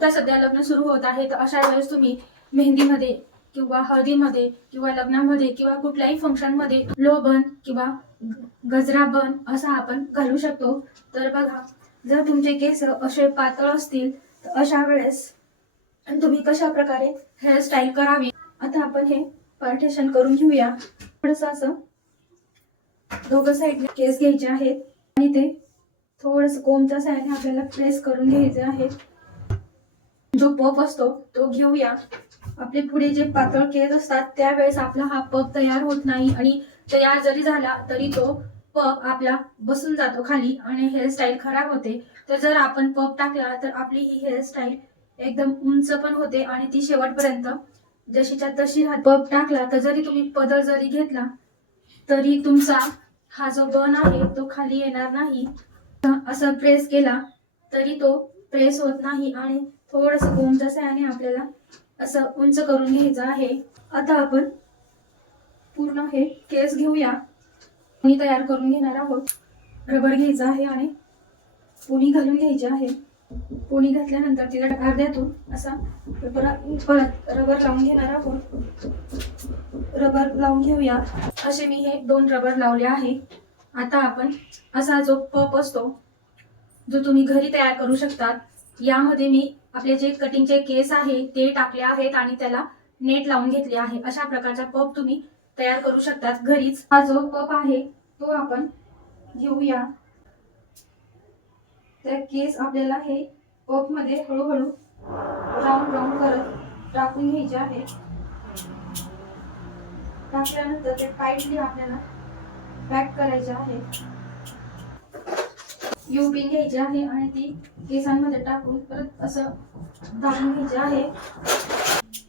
आता सध्या लग्न सुरू होत आहे तर अशा वेळेस तुम्ही मेहंदीमध्ये किंवा हळदीमध्ये किंवा लग्नामध्ये किंवा कुठल्याही फंक्शनमध्ये लोबन किंवा गजरा बन असा आपण घालू शकतो. तर बघा जर तुमचे केस असे पातळ असतील तर अशा वेळेस तुम्ही कशा प्रकारे हेअरस्टाईल करावी? आता आपण हे पार्टेशन करून घेऊया. थोडस असं दोघं साईड केस घ्यायचे आहेत आणि ते थोडस कोमच्या साईडने आपल्याला प्रेस करून घ्यायचे आहेत जो पप असतो तो घेऊया. आपले पुढे जे पातळ केस असतात त्यावेळेस आपला हा पप तयार होत नाही आणि तयार जरी झाला तरी तो पप आपला बसून जातो खाली आणि हेअरस्टाईल खराब होते. तर जर आपण पप टाकला तर आपली ही हेअरस्टाईल एकदम उंच पण होते आणि ती शेवटपर्यंत जशीच्या तशी पप टाकला तर जरी तुम्ही पदर जरी घेतला तरी तुमचा हा जो बन आहे तो खाली येणार नाही. असं प्रेस केला तरी तो प्रेस होत नाही आणि थोडस कोंच आहे आणि आपल्याला असं उंच करून घ्यायचं आहे. आता आपण पूर्ण हे केस घेऊया. पुणी तयार करून घेणार आहोत. रबर घ्यायचं आहे आणि पुणी घालून घ्यायचे आहे. पुणी घातल्यानंतर तिला अर्ध्यातून असा परत परत रबर लावून घेणार आहोत. रबर लावून घेऊया. असे मी हे दोन रबर लावले आहे. आता आपण असा जो पप असतो जो तुम्ही घरी तयार करू शकतात यामध्ये मी आपले जे कटिंगचे केस आहे ते टाकले आहेत आणि त्याला नेट लावून घेतले आहे. अशा प्रकारचा पप तुम्ही तयार करू शकतात घरीच. हा जो पप आहे तो आपण घेऊया. तर केस आपल्याला हे पपमध्ये हळूहळू राऊंड राऊंड करत टाकून घ्यायचे आहे. टाकल्यानंतर ते टाईटली आपल्याला पॅक करायचे आहे. यू पिन घ्यायची आहे आणि ती केसांमध्ये टाकून परत असं दाबून घ्यायची आहे.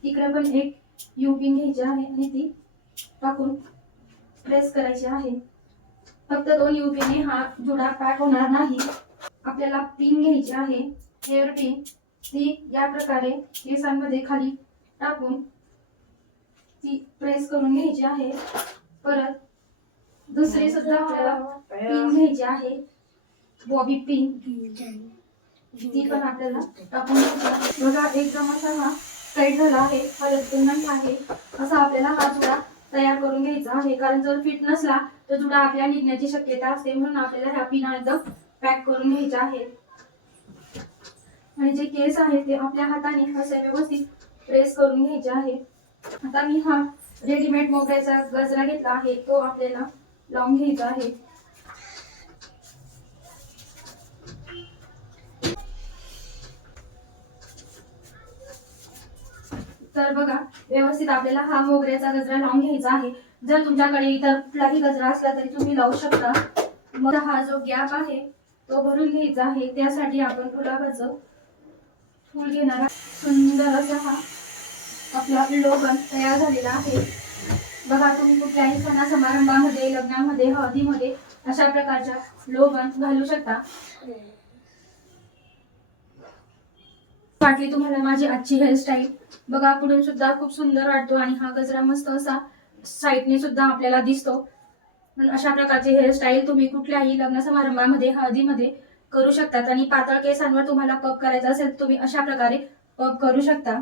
इकडे पण एक यू पिन घ्यायची आहे आणि ती टाकून प्रेस करायची आहे. फक्त दोन यू पिनने हा जुडा पॅक होणार नाही. आपल्याला पिन घ्यायची आहे. हेअर पिन ती या प्रकारे केसांमध्ये खाली टाकून ती प्रेस करून घ्यायची आहे. परत दुसरी सुद्धा आपल्याला पिन घ्यायची आहे. बॉबी पिन ती पण आपल्याला. टाकून घ्यायची बघा एकदम असा हा टाईट झाला आहे. हा लटकन आहे. असा आपल्याला हा जुडा तयार करून घ्यायचा आहे. कारण जर फिट नसला तर जुडा आपल्या निघण्याची शक्यता असते म्हणून आपल्याला ह्या पिना एकदम पॅक करून घ्यायच्या आहेत आणि जे केस आहे ते आपल्या हाताने असे व्यवस्थित प्रेस करून घ्यायचे आहे. आता मी हा रेडीमेड मोगऱ्याचा गजरा घेतला आहे. तो आपल्याला लावून घ्यायचा आहे. तर बघा व्यवस्थित आपल्याला हा मोगऱ्याचा गजरा लावून घ्यायचा आहे. जर तुमच्याकडे इतर कुठलाही गजरा असला तरी तुम्ही लावू शकता. मग हा जो गॅप आहे तो भरून घ्यायचा आहे. त्यासाठी आपण गुलाबाचं फूल घेणार सुंदर असा हा आपला लोगन तयार झालेला आहे. बघा तुम्ही कुठल्याही सणा समारंभामध्ये लग्नामध्ये हळदीमध्ये अशा प्रकारच्या लोगन घालू शकता. वाटली तुम्हाला माझी आजची हेअरस्टाईल बघा पुढून सुद्धा खूप सुंदर वाटतो आणि हा गजरा मस्त असा साईडने सुद्धा आपल्याला दिसतो. म्हणून अशा प्रकारची हेअरस्टाईल तुम्ही कुठल्याही लग्न समारंभामध्ये हळदीमध्ये करू शकतात. आणि पातळ केसांवर तुम्हाला पप करायचा असेल तुम्ही अशा प्रकारे पप करू शकता.